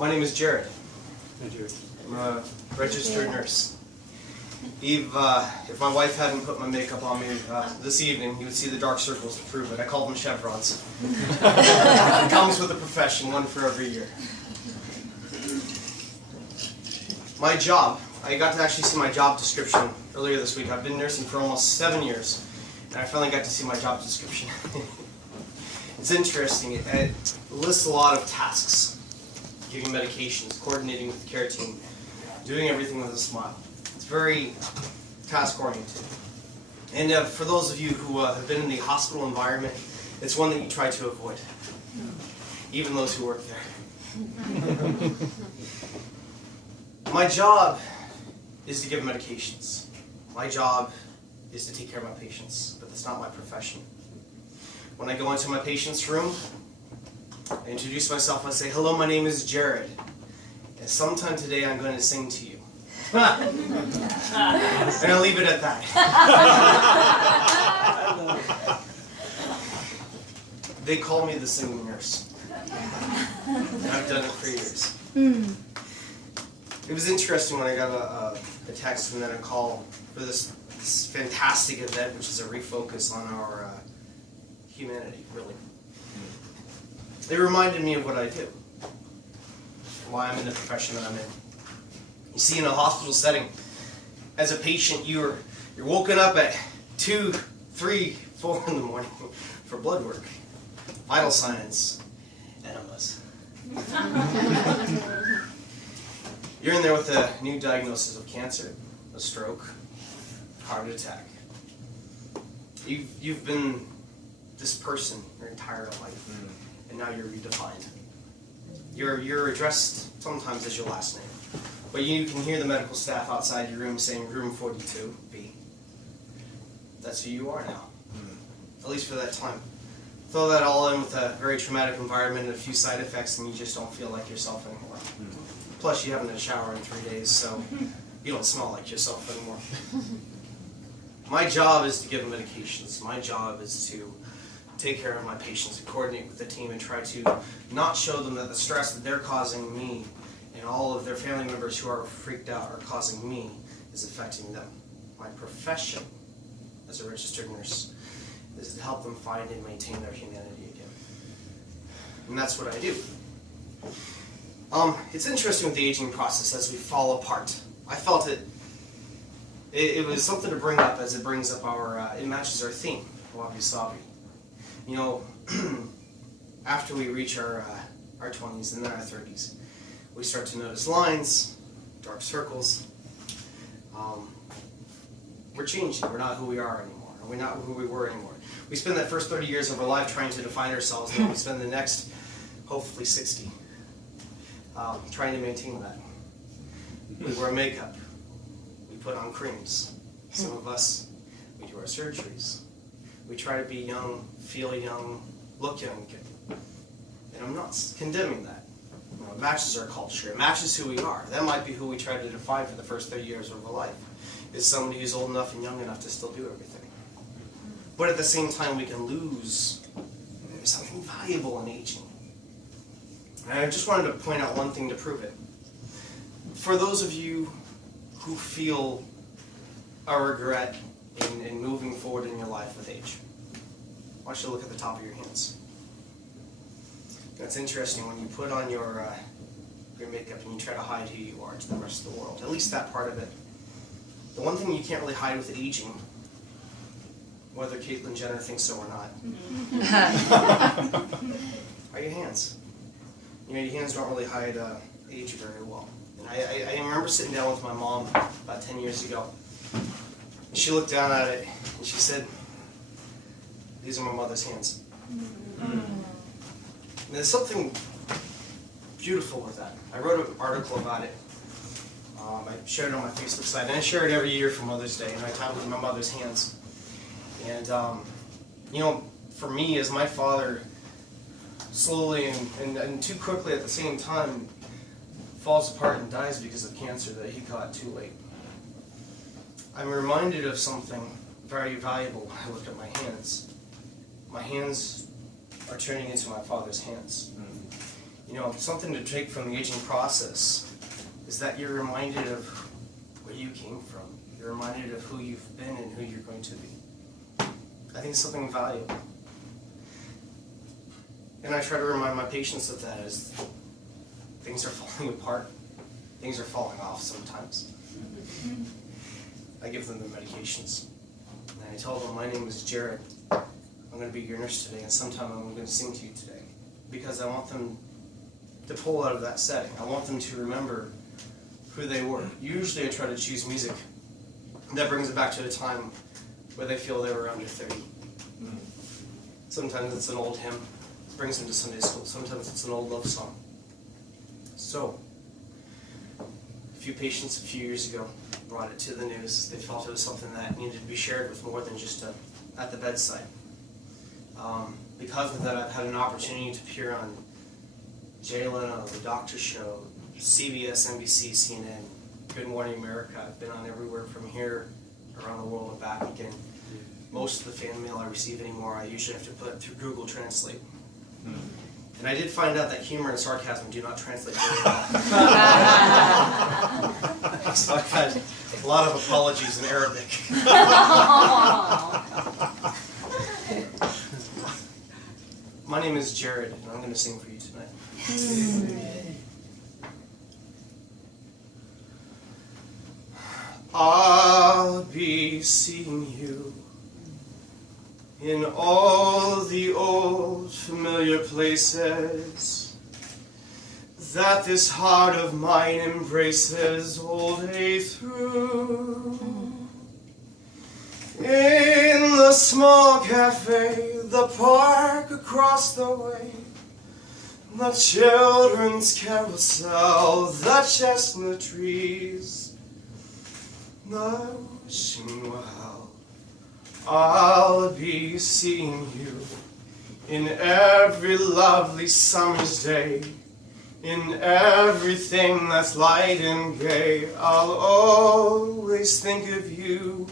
My name is Jared. Hi, Jared. I'm a registered nurse. If my wife hadn't put my makeup on me this evening, you would see the dark circles to prove it. I call them chevrons. It comes with the profession, one for every year. My job, I got to actually see my job description earlier this week. I've been nursing for almost 7 years, and I finally got to see my job description. It's interesting. It lists a lot of tasks. Giving medications, coordinating with the care team, doing everything with a smile. It's very task-oriented. And for those of you who have been in the hospital environment, it's one that you try to avoid, even those who work there. My job is to give medications. My job is to take care of my patients, but that's not my profession. When I go into my patient's room, I introduce myself, I say, hello, my name is Jared, and sometime today I'm going to sing to you. And I'll leave it at that. They call me the singing nurse, and I've done it for years. It was interesting when I got a text and then a call for this fantastic event, which is a refocus on our humanity, really. They reminded me of what I do, why I'm in the profession that I'm in. You see, in a hospital setting, as a patient, you're woken up at 2, 3, 4 in the morning for blood work, vital signs, enemas. You're in there with a new diagnosis of cancer, a stroke, heart attack. You've been this person your entire life. And now you're redefined. You're addressed sometimes as your last name. But you can hear the medical staff outside your room saying, room 42B. That's who you are now. At least for that time. Throw that all in with a very traumatic environment and a few side effects and you just don't feel like yourself anymore. Plus you haven't had a shower in 3 days, so you don't smell like yourself anymore. My job is to give them medications. My job is to take care of my patients and coordinate with the team and try to not show them that the stress that they're causing me and all of their family members who are freaked out are causing me is affecting them. My profession as a registered nurse is to help them find and maintain their humanity again. And that's what I do. It's interesting with the aging process as we fall apart. I felt it was something to bring up as it brings up it matches our theme, Wabi Sabi. You know, after we reach our 20s and then our 30s, we start to notice lines, dark circles. We're changing. We're not who we are anymore. We're not who we were anymore. We spend that first 30 years of our life trying to define ourselves, and then we spend the next, hopefully 60, trying to maintain that. We wear makeup. We put on creams. Some of us, we do our surgeries. We try to be young, feel young, look young again. And I'm not condemning that. You know, it matches our culture. It matches who we are. That might be who we try to define for the first 30 years of our life. Is somebody who's old enough and young enough to still do everything. But at the same time, we can lose something valuable in aging. And I just wanted to point out one thing to prove it. For those of you who feel a regret in moving forward in your life with age, I want you to look at the top of your hands. That's interesting when you put on your makeup and you try to hide who you are to the rest of the world, at least that part of it. The one thing you can't really hide with aging, whether Caitlyn Jenner thinks so or not, are your hands. You know, your hands don't really hide age very well. And I remember sitting down with my mom about 10 years ago. And she looked down at it and she said, these are my mother's hands. And there's something beautiful with that. I wrote an article about it. I shared it on my Facebook site, and I share it every year for Mother's Day, and I titled it My Mother's Hands. And, you know, for me, as my father slowly and too quickly at the same time falls apart and dies because of cancer that he caught too late, I'm reminded of something very valuable when I look at my hands. My hands are turning into my father's hands. You know, something to take from the aging process is that you're reminded of where you came from. You're reminded of who you've been and who you're going to be. I think it's something valuable. And I try to remind my patients of that as things are falling apart. Things are falling off sometimes. I give them the medications. And I tell them, my name is Jared. I'm going to be your nurse today, and sometime I'm going to sing to you today. Because I want them to pull out of that setting. I want them to remember who they were. Usually I try to choose music that brings it back to a time where they feel they were under 30. Sometimes it's an old hymn, brings them to Sunday school. Sometimes it's an old love song. So, a few patients a few years ago brought it to the news. They felt it was something that needed to be shared with more than just at the bedside. Because of that, I've had an opportunity to appear on Jay Leno, The Doctor Show, CBS, NBC, CNN, Good Morning America. I've been on everywhere from here around the world and back again. Most of the fan mail I receive anymore, I usually have to put through Google Translate. And I did find out that humor and sarcasm do not translate very well. So I've had a lot of apologies in Arabic. My name is Jared, and I'm going to sing for you tonight. I'll be seeing you in all the old familiar places that this heart of mine embraces all day through. In the small cafe, the park across the way, the children's carousel, the chestnut trees, the wishing well. I'll be seeing you in every lovely summer's day, in everything that's light and gay. I'll always think of you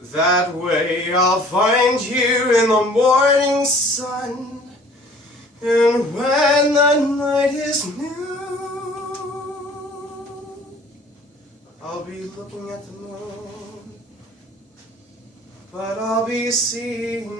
that way. I'll find you in the morning sun, and when the night is new, I'll be looking at the moon, but I'll be seeing